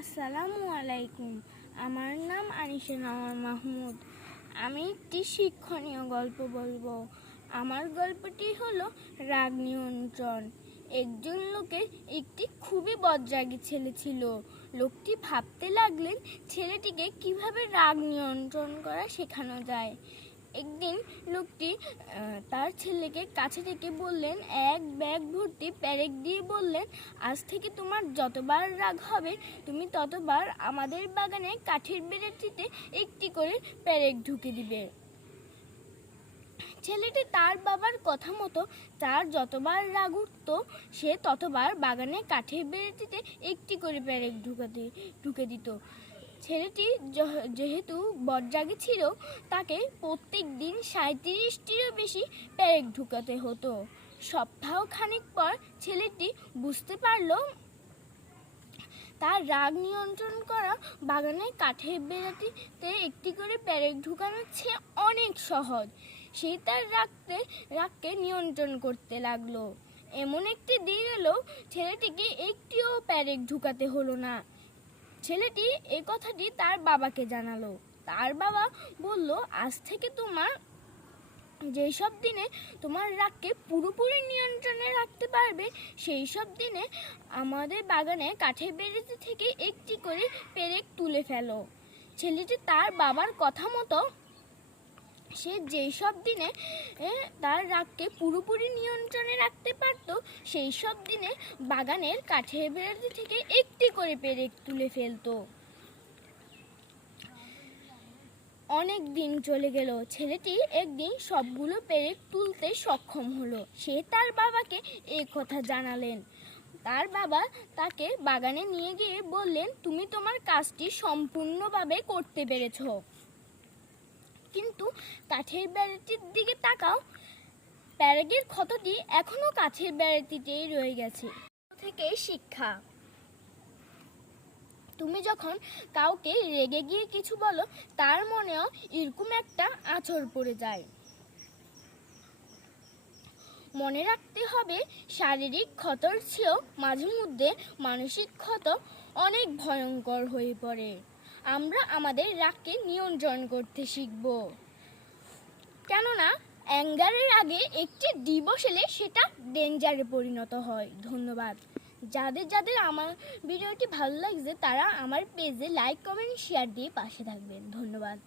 আসসালামু আলাইকুম। আমার নাম আনিশা নাওয়ার মাহমুদ। আমি একটি শিক্ষণীয় গল্প বলবো। আমার গল্পটি হলো রাগ নিয়ন্ত্রণ। একজন লোকের একটি খুবই বদরাগী ছেলে ছিল। লোকটি ভাবতে লাগলেন ছেলেটিকে কিভাবে রাগ নিয়ন্ত্রণ করা শেখানো যায়। একদিন লোকটি তার ছেলেকে কাছে থেকে বললেন, এক ব্যাগ ভর্তি পেরেক দিয়ে বললেন, আজ থেকে তোমার যতবার রাগ হবে তুমি ততবার আমাদের বাগানে কাঠের বেড়াটিতে একটি করে পেরেক ঢুকে দিবে। ছেলেটি তার বাবার কথা মতো তার যতবার রাগ উঠত সে ততবার বাগানে কাঠের বেড়াটিতে একটি করে পেরেক ঢুকে দিত। ছেলেটি যেহেতু বদরাগী ছিল তাকে প্রত্যেক দিন 37টিরও বেশি পেরেক ঢুকাতে হতো। সপ্তাহ খানিক পর ছেলেটি বুঝতে পারল তার রাগ নিয়ন্ত্রণ করা বাগানে কাঠের বেড়াটিতে একটি করে পেরেক ঢুকানোর চেয়ে অনেক সহজ। সে তার রাগকে নিয়ন্ত্রণ করতে লাগলো। এমন একটি দিন এলো ছেলেটিকে একটিও পেরেক ঢুকাতে হলো না। ছেলেটি এই কথাটি তার বাবাকে জানালো। তার বাবা বলল, আজ থেকে তোমার যেসব দিনে তোমার রাগকে পুরোপুরি নিয়ন্ত্রণে রাখতে পারবে সেই সব দিনে আমাদের বাগানে কাঠের বেড়াটি থেকে একটি করে পেরেক তুলে ফেলো। ছেলেটি তার বাবার কথা মতো সে যেই সব দিনে তার রাগকে পুরোপুরি নিয়ন্ত্রণে রাখতে পারত সেই সব দিনে বাগানের কাঠের বেড়াটি থেকে একটি করে পেরেক তুলে ফেলতো। অনেক দিন চলে গেল। ছেলেটি একদিন সবগুলো পেরেক তুলতে সক্ষম হলো। সে তার বাবাকে এই কথা জানালেন। তার বাবা তাকে বাগানে নিয়ে গিয়ে বললেন, তুমি তোমার কাজটি সম্পূর্ণভাবে করতে পেরেছ, কিন্তু কাঠের বেড়াটির দিকে তাকাও, পেরেকের ক্ষতটি এখনো কাঠের বেড়াটিতেই রয়ে গেছে। থেকে শিক্ষা, তুমি যখন কাউকে রেগে গিয়ে কিছু বলো তার মনেও এরকম একটা আঁচড় পড়ে যায়। মনে রাখতে হবে শারীরিক ক্ষতর চেয়েও মাঝে মধ্যে মানসিক ক্ষত অনেক ভয়ঙ্কর হয়ে পড়ে। আমরা আমাদের রাগকে নিয়ন্ত্রণ করতে শিখব, কেননা অ্যাঙ্গারের আগে একটি ডি বসলে সেটা ডেঞ্জারে পরিণত হয়। ধন্যবাদ। যাদের আমার ভিডিওটি ভালো লাগছে তারা আমার পেজে লাইক, কমেন্ট, শেয়ার দিয়ে পাশে থাকবেন। ধন্যবাদ।